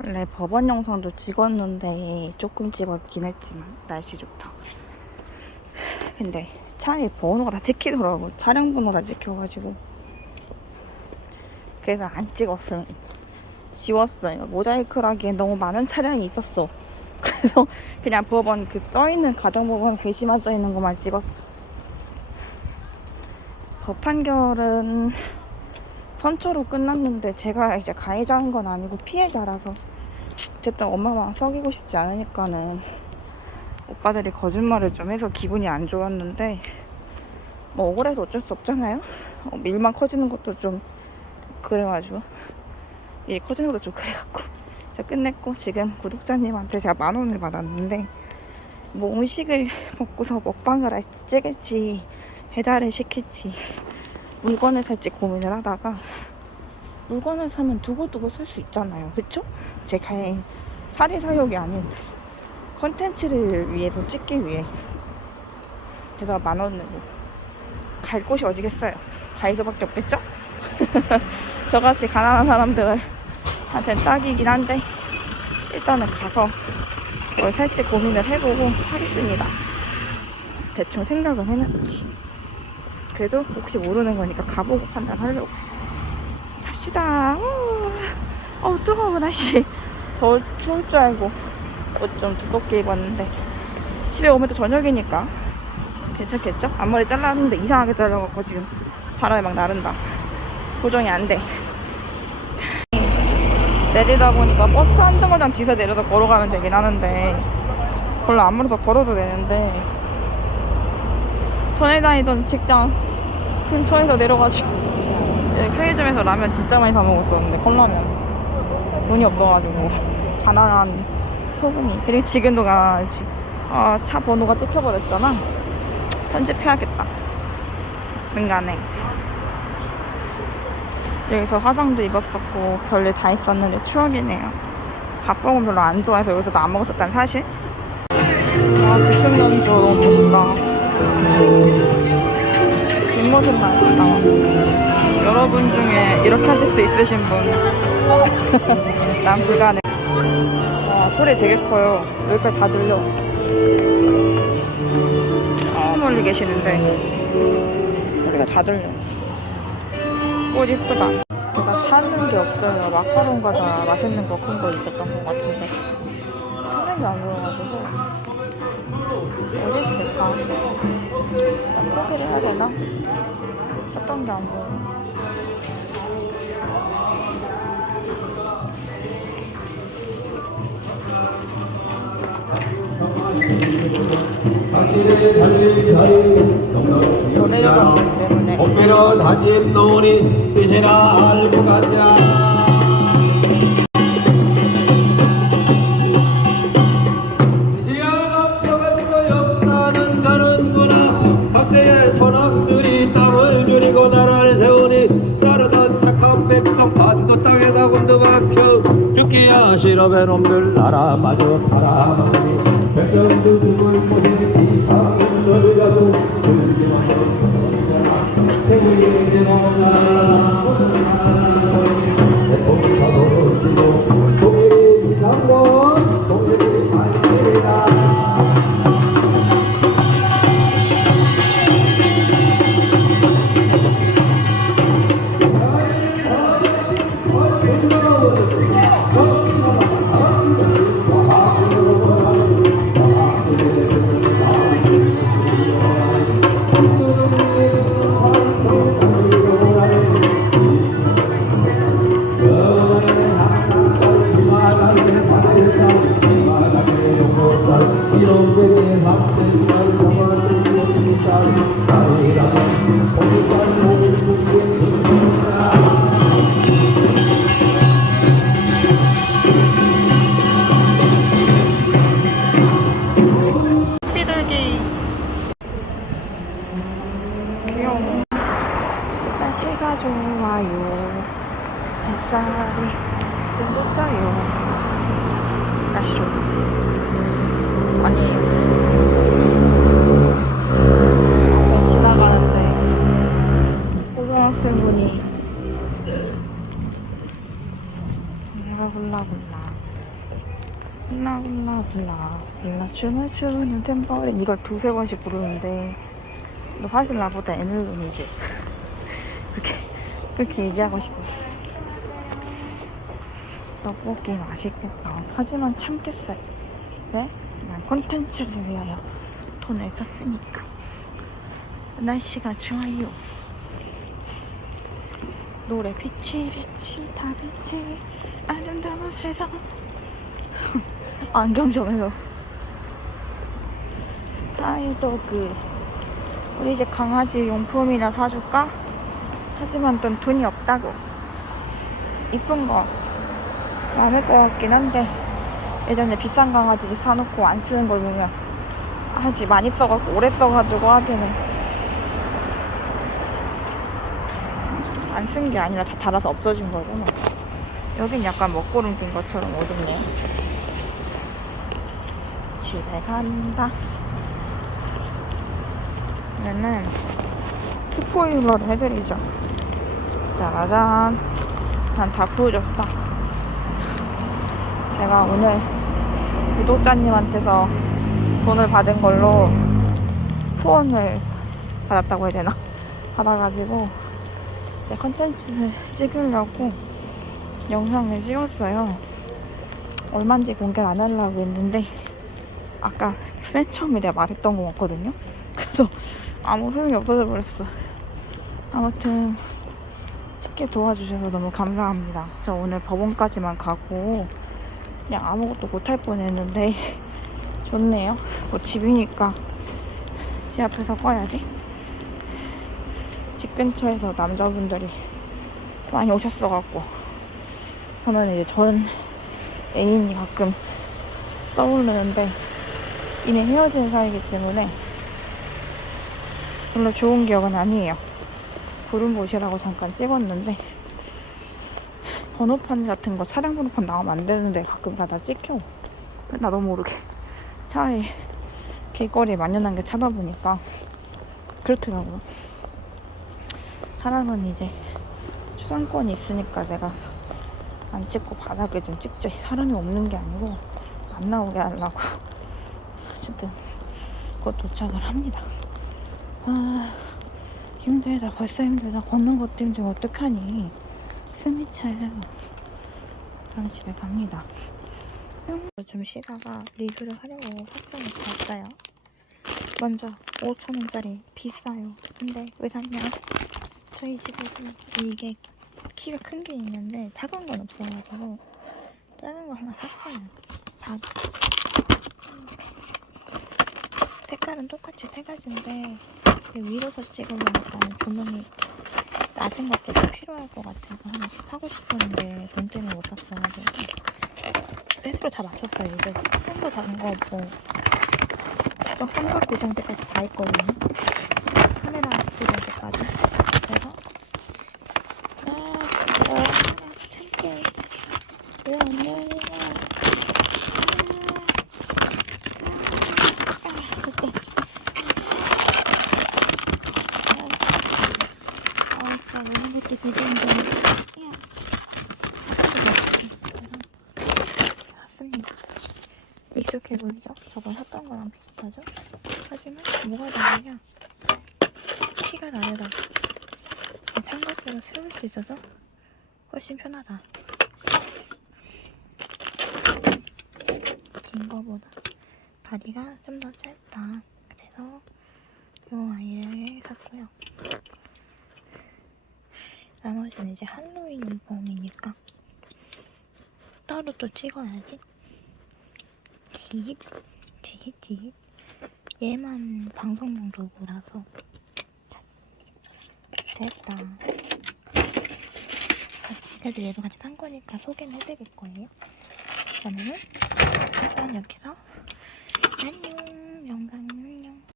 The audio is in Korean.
원래 법원 영상도 찍었는데 조금 찍었긴 했지만 날씨 좋다. 근데 차에 번호가 다 찍히더라고. 차량 번호 다 찍혀가지고. 그래서 안 찍었어요. 지웠어요. 모자이크라기엔 너무 많은 차량이 있었어. 그래서 그냥 법원 그 써있는 가정법원 글씨만 써있는 것만 찍었어. 법 판결은 선처로 끝났는데 제가 이제 가해자인 건 아니고 피해자라서 어쨌든 엄마 마음 썩이고 싶지 않으니까는 오빠들이 거짓말을 좀 해서 기분이 안 좋았는데 뭐 억울해도 어쩔 수 없잖아요. 어, 일만 커지는 것도 좀 그래가지고 일 커지는 것도 좀 그래갖고 제가 끝냈고 지금 구독자님한테 제가 만 원을 받았는데 뭐 음식을 먹고서 먹방을 할지 찍을지 배달을 시킬지 물건을 살지 고민을 하다가 물건을 사면 두고두고 쓸 수 있잖아요. 그쵸? 제 개인 사리 사욕이 아닌 컨텐츠를 위해서 찍기 위해 그래서 만 원으로 갈 곳이 어디겠어요? 다이소밖에 없겠죠? 저같이 가난한 사람들한테는 딱이긴 한데 일단은 가서 뭘 살지 고민을 해보고 하겠습니다. 대충 생각은 해놨지. 그래도 혹시 모르는 거니까 가보고 판단하려고. 갑시다. 어, 어 뜨거워 날씨. 더 추울 줄 알고 옷 좀 두껍게 입었는데 집에 오면 또 저녁이니까 괜찮겠죠? 앞머리 잘랐는데 이상하게 잘라갖고 지금 바람이 막 나른다. 고정이 안 돼. 내리다 보니까 버스 한 정거장 뒤에서 내려서 걸어가면 되긴 하는데 별로 안 멀어서 걸어도 되는데 전에 다니던 직장 근처에서 내려가지고 예, 편의점에서 라면 진짜 많이 사 먹었었는데 컵라면 돈이 없어가지고 가난한 소금이. 그리고 지금도 가 지 아, 차 번호가 찍혀버렸잖아. 편집해야겠다. 민간에. 여기서 화장도 입었었고 별일 다 있었는데 추억이네요. 밥먹은 별로 안 좋아해서 여기서 안 먹었었다는 사실? 와 직승전주 너무 멋있다. 뒷모습 나왔다 여러분 중에 이렇게 하실 수 있으신 분. 난 불가능. 와 소리 되게 커요. 여기까지 다 들려. 저 멀리 계시는데. 소리가 다 들려. 꽃 이쁘다. 제가 찾는 게 없어요. 마카롱 과자 맛있는 거 큰 거 있었던 것 같은데. 찾는 게 안 보여가지고. 어디 있을까? 나 포기를 해야 되나? 찾던 게안 보여 연애여정 때문에 어깨로 다짐 노니 뜻이라 알고 가자 놈들 나라 마저 바라보니 백성들 누굴 춤을 추는 템퍼린 이걸 두세 번씩 부르는데 너 사실 나보다 애늙은이지 그렇게 그렇게 얘기하고 싶었어. 떡볶이 맛있겠다. 하지만 참겠어요. 왜? 난 콘텐츠를 위하여 돈을 썼으니까. 날씨가 좋아요. 노래 빛이 빛이 다 빛이 아름다운 세상. 안경 점에서 스타일도그 우리 이제 강아지 용품이나 사줄까? 하지만 돈 돈이 없다고. 이쁜 거 많을 것 같긴 한데 예전에 비싼 강아지 사놓고 안 쓰는 걸 보면 아지 많이 써갖고 오래 써가지고 하기는 안 쓴 게 아니라 다 닳아서 없어진 거구나. 여긴 약간 먹구름 낀 것처럼 어둡네. 집에 간다 그러면은 스포일러를 해드리죠 짜라잔 난 다 보여줬다 제가 오늘 구독자님한테서 돈을 받은 걸로 후원을 받았다고 해야 되나? 받아가지고 이제 컨텐츠를 찍으려고 영상을 찍었어요. 얼마인지 공개를 안 하려고 했는데 아까 맨 처음에 내가 말했던 거 같거든요. 그래서 아무 소용이 없어져 버렸어. 아무튼 찍게 도와주셔서 너무 감사합니다. 저 오늘 법원까지만 가고 그냥 아무것도 못할 뻔했는데 좋네요. 뭐 집이니까 집 앞에서 꺼야지. 집 근처에서 남자분들이 많이 오셨어갖고 그러면 이제 전 애인이 가끔 떠오르는데 이미 헤어진 사이기 때문에 별로 좋은 기억은 아니에요. 구름 보시라고 잠깐 찍었는데 번호판 같은 거 차량 번호판 나오면 안 되는데 가끔 가다 찍혀. 나도 모르게 차에 길거리에 만연한 게 찾아보니까 그렇더라고요. 사람은 이제 초상권이 있으니까 내가 안 찍고 바닥에 좀 찍지. 사람이 없는 게 아니고 안 나오게 하려고. 어쨌든 곧 도착을 합니다. 아 힘들다. 벌써 힘들다. 걷는 것도 힘들고 어떡하니. 숨이 차요. 다음 집에 갑니다. 좀 쉬다가 리뷰를 하려고 학교에 갔어요. 먼저 5천원짜리 비싸요. 근데 왜 샀냐? 저희 집에도 이게 키가 큰 게 있는데 작은 건 없어가지고 작은 거 하나 샀어요. 다 색깔은 똑같이 세 가지인데 위로서 찍으려니까 조명이 낮은 것도 좀 필요할 것 같아서 하나 사고 싶었는데 돈 때문에 못 샀어가지고 세트로 다 맞췄어요. 이제 큰거 작은 거 뭐. 또 삼각 고정 때까지 다 있거든요. 카메라 고정 때까지. 그래서 아, 아, 참게. 왜안 나오냐? 아, 아, 그때. 아, 아, 진짜 오는 것도 되게 힘드네. 야. 맞습니다. 익숙해 보이죠? 저번 샀던 거랑 비슷하죠? 하지만 뭐가 다르냐? 키가 다르다. 삼각대로 세울 수 있어서 훨씬 편하다. 긴 거보다 다리가 좀 더 짧다. 그래서 이 아이를 샀고요. 나머지는 이제 할로윈 용품이니까 따로 또 찍어야지. 지잇, 지잇, 지잇. 얘만 방송용 도구라서 됐다. 같이 그래도 얘도 같이 산 거니까 소개는 해드릴 거예요. 그러면은 일단 여기서 안녕.